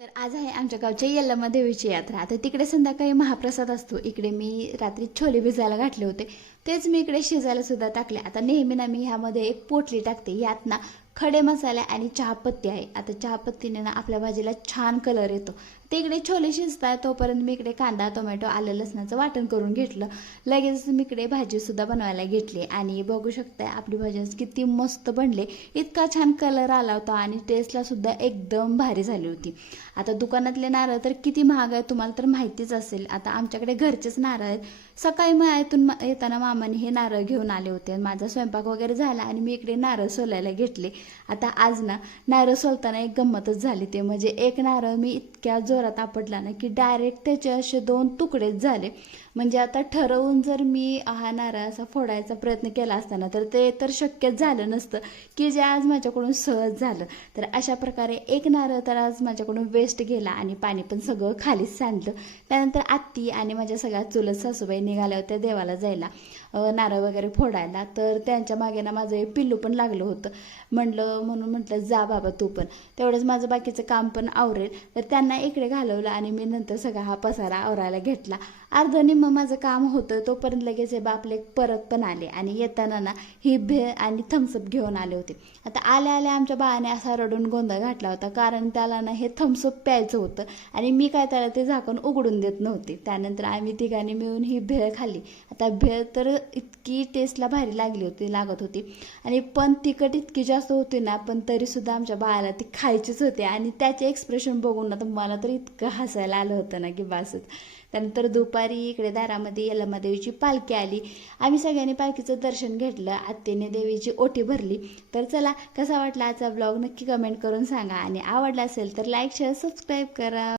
तर आज आहे आमच्या गावच्या यल्लमा देवीची यात्रा. आता तिकडे संध्याकाळी महाप्रसाद असतो. इकडे मी रात्री छोले भिजायला घातले होते, तेच मी इकडे शिजायला सुद्धा टाकले. आता नेहमी ना मी ह्यामध्ये एक पोटली टाकते. यात ना खडे मसाले आणि चहापत्ती आहे. आता चहापत्तीने ना आपल्या भाजीला छान कलर येतो. ते इकडे छोले शिजतात तोपर्यंत मी इकडे कांदा, टोमॅटो, आलं लसणाचं वाटण करून घेतलं. लगेच मी इकडे भाजीसुद्धा बनवायला घेतली आणि बघू शकताय आपली भाजी किती मस्त बनले. इतका छान कलर आला होता आणि टेस्टला सुद्धा एकदम भारी झाली होती. आता दुकानातले नारळ तर किती महाग आहे तुम्हाला तर माहितीच असेल. आता आमच्याकडे घरचेच नारळ आहेत. सकाळी मळ्यातून येताना मामाने हे नारळ घेऊन आले होते. माझा स्वयंपाक वगैरे झाला आणि मी इकडे नारळ सोलायला घेतले. आता आज ना नारळ सोलताना एक गंमतच झाली. ते म्हणजे एक नारळ मी इतक्या जोरात आपटला ना की डायरेक्ट त्याचे असे 2 तुकडेच झाले. म्हणजे आता ठरवून जर मी हा नारळ असा फोडायचा प्रयत्न केला असताना तर ते तर शक्यच झालं नसतं की जे आज माझ्याकडून सहज झालं. तर अशा प्रकारे एक नारळ तर आज माझ्याकडून वेस्ट गेला आणि पाणी पण सगळं खालीच सांडलं. त्यानंतर आत्ती आणि माझ्या सगळ्या चुलत सासूबाई निघाल्या होत्या देवाला जायला नारळ वगैरे फोडायला. तर त्यांच्या मागे ना माझं एक पिल्लू पण लागलं होतं. म्हणून म्हटलं जा बाबा तू पण, तेवढंच माझं बाकीचं काम पण आवरेल. तर त्यांना इकडे घालवलं आणि मी नंतर सगळा हा पसारा आवरायला घेतला. अर्ध निम्म माझं काम होतं तोपर्यंत लगेच हे बापले परत पण आले आणि येताना ना ही भेळ आणि थम्सअप घेऊन आले होते. आता आल्या आल्या आमच्या बाळाने असा रडून गोंधळ घातला होता, कारण त्याला ना हे थम्सअप प्यायचं होतं आणि मी काय त्याला ते झाकण उघडून देत नव्हते. त्यानंतर आम्ही तिघांनी मिळून ही भेळ खाल्ली. आता भेळ तर इतकी टेस्टला भारी लागत होती आणि पण तिखट इतकी जास्त होती ना, पण तरीसुद्धा आमच्या बाळाला ती खायचीच होते आणि त्याचे एक्सप्रेशन बघून ना तर मला तर इतकं हसायला आलं होतं ना की बासच. त्यानंतर दुपारी इकडे दारामध्ये यल्लमा देवीची पालखी आली. आम्ही सगळ्यांनी पालखीचं दर्शन घेतलं. आत्तेने देवीची ओटी भरली. तर चला, कसा वाटला आजचा ब्लॉग नक्की कमेंट करून सांगा आणि आवडला असेल तर लाईक शेअर सबस्क्राईब करा.